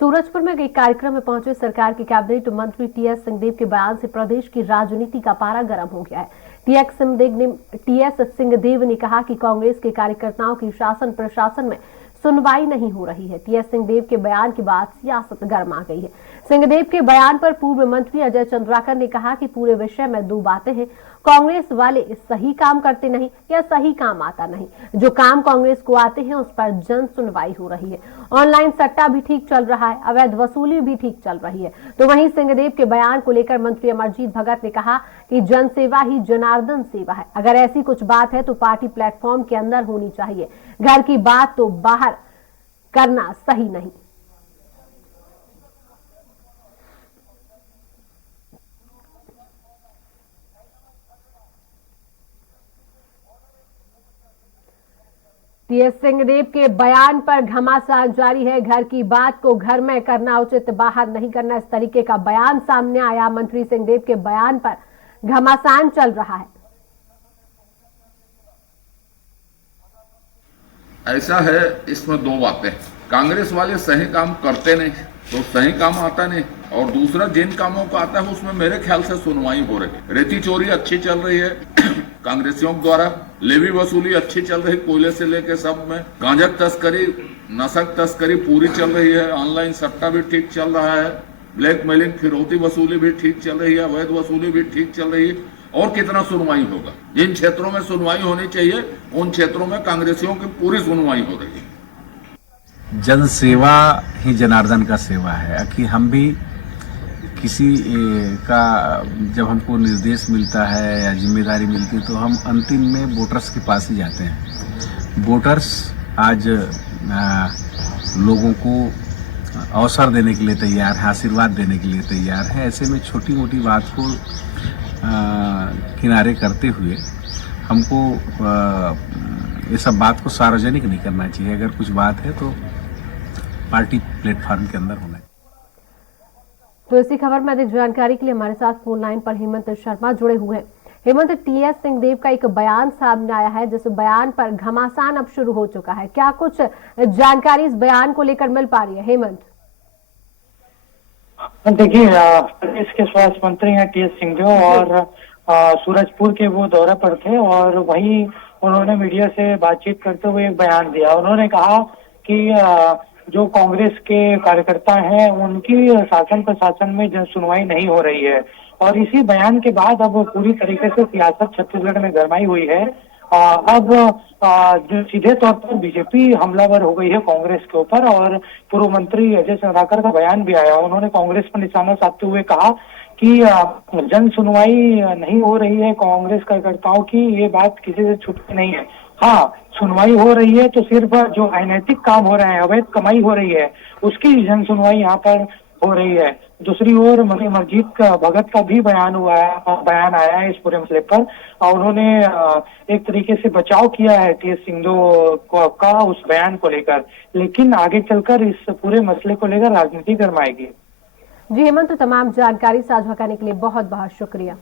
सूरजपुर में एक कार्यक्रम में पहुंचे सरकार के कैबिनेट मंत्री टीएस सिंहदेव के बयान से प्रदेश की राजनीति का पारा गर्म हो गया है। टीएस सिंहदेव ने कहा कि कांग्रेस के कार्यकर्ताओं की शासन प्रशासन में सुनवाई नहीं हो रही है। टीएस सिंहदेव के बयान के बाद सियासत गर्मा गई है। सिंहदेव के बयान पर पूर्व मंत्री अजय चंद्राकर ने कहा कि पूरे विषय में दो बातें हैं, कांग्रेस वाले सही काम करते नहीं या सही काम आता नहीं। जो काम कांग्रेस को आते हैं उस पर जन सुनवाई हो रही है। ऑनलाइन सट्टा भी ठीक चल रहा है, अवैध वसूली भी ठीक चल रही है। तो वहीं सिंहदेव के बयान को लेकर मंत्री अमरजीत भगत ने कहा कि जन सेवा ही जनार्दन सेवा है। अगर ऐसी कुछ बात है तो पार्टी प्लेटफॉर्म के अंदर होनी चाहिए, घर की बात तो बाहर करना सही नहीं। टीएस सिंहदेव के बयान पर घमासान जारी है। घर की बात को घर में करना उचित, बाहर नहीं करना, इस तरीके का बयान सामने आया। मंत्री सिंहदेव के बयान पर घमासान चल रहा है। ऐसा है, इसमें दो बातें, कांग्रेस वाले सही काम करते नहीं तो सही काम आता नहीं, और दूसरा जिन कामों को आता है उसमें मेरे ख्याल से सुनवाई हो रही है। रेती चोरी अच्छी चल रही है कांग्रेसियों द्वारा, लेवी वसूली अच्छी चल रही, कोयले से लेके सब में, गांजा तस्करी, नशक तस्करी पूरी चल रही है, ऑनलाइन सट्टा भी ठीक चल रहा है, ब्लैक मेलिंग फिरौती वसूली भी ठीक चल रही है, अवैध वसूली भी ठीक चल रही है। और कितना सुनवाई होगा? जिन क्षेत्रों में सुनवाई होनी चाहिए उन क्षेत्रों में कांग्रेसियों की पूरी सुनवाई हो रही है। जन सेवा ही जनार्दन का सेवा है कि हम भी किसी का जब हमको निर्देश मिलता है या जिम्मेदारी मिलती है तो हम अंतिम में वोटर्स के पास ही जाते हैं। वोटर्स आज लोगों को अवसर देने के लिए तैयार है, आशीर्वाद देने के लिए तैयार है। ऐसे में छोटी मोटी बात को किनारे करते हुए हमको ये सब बात को सार्वजनिक नहीं करना चाहिए। अगर कुछ बात है तो पार्टी प्लेटफॉर्म के अंदर होना है। तो इसी खबर में अधिक जानकारी के लिए हमारे साथ फोन लाइन पर हेमंत शर्मा जुड़े हुए हैं। हेमंत, टीएस सिंहदेव का एक बयान सामने आया है, जिस बयान पर घमासान अब शुरू हो चुका है। क्या कुछ जानकारी इस बयान को लेकर मिल पा रही है हेमंत? देखिए, प्रदेश के स्वास्थ्य मंत्री हैं टीएस सिंहदेव और सूरजपुर के वो दौरे पर थे और वहीं उन्होंने मीडिया से बातचीत करते हुए एक बयान दिया। उन्होंने कहा कि जो कांग्रेस के कार्यकर्ता हैं उनकी शासन प्रशासन में जन सुनवाई नहीं हो रही है, और इसी बयान के बाद अब पूरी तरीके से सियासत छत्तीसगढ़ में गरमाई हुई है। अब जो सीधे तौर पर बीजेपी हमलावर हो गई है कांग्रेस के ऊपर, और पूर्व मंत्री अजय चंद्राकर का बयान भी आया। उन्होंने कांग्रेस पर निशाना साधते हुए कहा कि जन सुनवाई नहीं हो रही है कांग्रेस कार्यकर्ताओं की, ये बात किसी से छुपी नहीं है। हाँ, सुनवाई हो रही है तो सिर्फ जो अनैतिक काम हो रहे हैं, अवैध कमाई हो रही है, उसकी जन सुनवाई यहाँ पर हो रही है। दूसरी ओर मंत्री अमरजीत भगत का भी बयान आया है इस पूरे मसले पर। उन्होंने एक तरीके से बचाव किया है टीएस सिंहदेव का उस बयान को लेकर, लेकिन आगे चलकर इस पूरे मसले को लेकर राजनीति गरमाएगी। जी हेमंत, तमाम जानकारी साझा करने के लिए बहुत बहुत शुक्रिया।